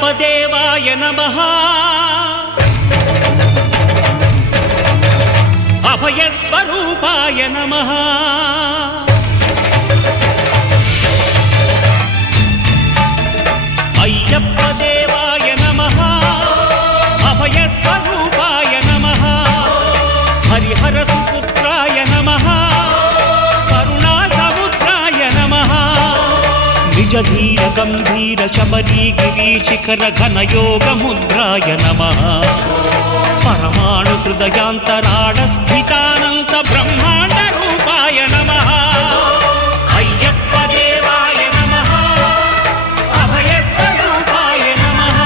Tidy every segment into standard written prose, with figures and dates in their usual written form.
అయ్యప్ప దేవాయ నమః అభయ స్వరూపాయ నమః అయ్యప్ప దేవాయ నమః అభయ స్వరూపాయ నమః హరిహర సుపుత్రాయ నమః కరుణా సముద్రాయ నమః నిజ ధీర గంభీర శబరీ గిరి శిఖర ఘన యోగ ముద్రాయ నమః పరమాణు హృదయాంతరాళ స్థితానంత బ్రహ్మాండ రూపాయ నమః అయ్యప్ప దేవాయ నమః అభయ స్వరూపాయ నమః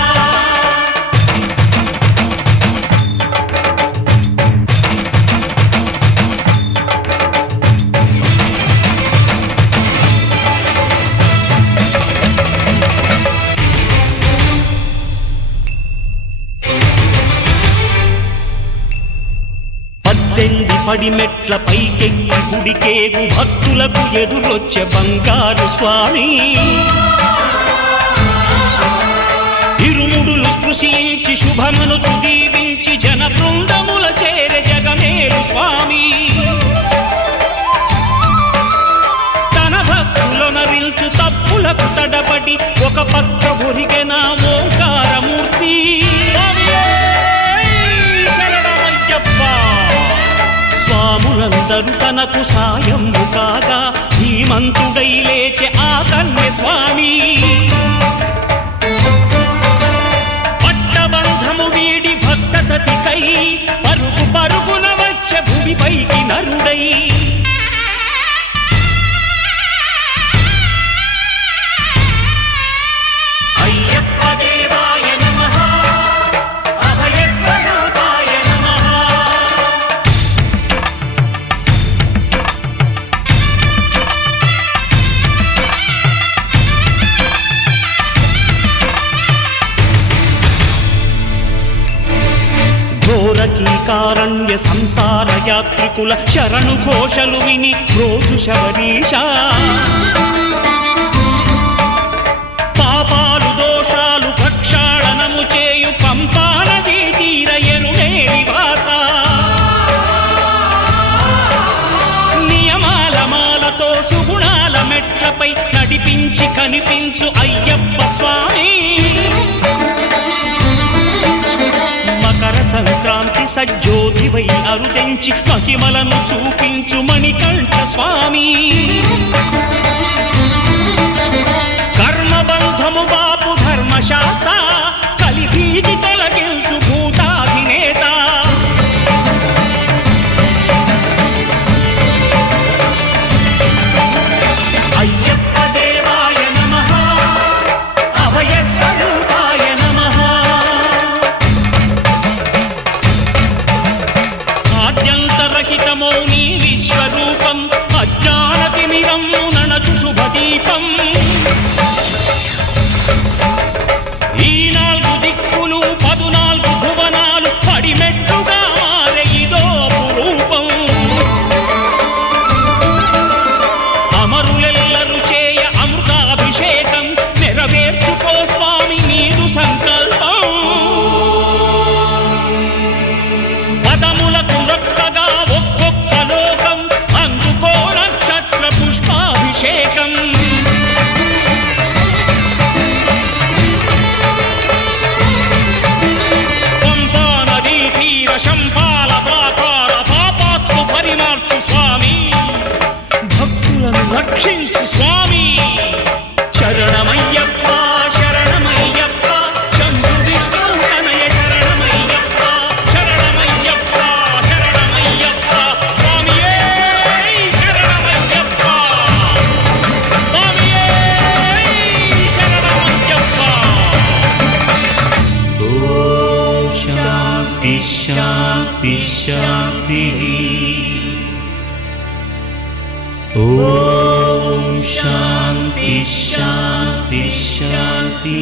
పద్దెంది పడిమెట్ల పైకెక్కి గుడికేగు భక్తులకు ఎదురొచ్చే బంగారు స్వామి ఇరుముడులు స్పృశించి శుభమును చుదీవించి జన బృందముల చేర జగమేలు స్వామి తన భక్తులొనరిల్చు తప్పులకు తడబడి ఒక పక్క ఒరిగెన ఓంకారమూర్తి స్వాములందరూ తనకు సాయము కాగా ధీమంతుడై లేచె ఆ కన్య స్వామి పట్టబంధము వీడి భక్తతతికై పరుగు పరుగున వచ్చె భూమిపైకి నరుడై అయ్యప్ప దేవాయ నమః అభయ స్వరూపాయ నమః ఘోరకీకారణ్య సంసార యాత్రికుల శరణు ఘోషలు విని రోజు శబరీష పాపాలు దోషాలు ప్రక్షాళనము చేయు పంపా నదీ తీర ఎరుడే నివాస నియమాల మాలతో సుగుణాల మెట్లపై నడిపించి కనిపించు అయ్యప్ప స్వామి మకర సంక్రాంతి సజ్జోతివై అరుదెంచి మహిమలను చూపించు మణికంఠ స్వామి కర్మబంధము బాపు ధర్మశాస్త్ర కలిభీతి తొలగించు భూతాధినేత అయ్యప్ప దేవాయ నమః అభయ స్వరూపాయ నమః ఆద్యంతరహితమో నీ విశ్వరూపం అజ్ఞానతిమిరం నణచు శుభదీపం ఈ 4 దిక్కులు 14 భువనాలు పడిమెట్టుగా మారే ఇదో అపురూపం అమరులెల్లరు చేయ అమృతాభిషేకం నెరవేర్చుకో స్వామి నీదు సంకల్పం పదములకు రొక్కగా ఒక్కొక్క లోకం అందుకో నక్షత్ర పుష్పాభిషేకం పంపా నదీ తీర శంపాల ప్రాకార పాపాత్మ పరిమార్చు స్వామి భక్తులను రక్షించు స్వామి శరణమయ్యప్ప శరణమయ్యప్ప శంభు విష్ణు తనయ శరణమయ్యప్ప శరణమయ్యప్ప శరణమయ్యప్ప స్వామియే శరణమయ్యప్ప స్వామియే శరణమయ్యప్ప ఓం శాంతి శాంతి శాంతి ఓం శాంతి శాంతి శాంతి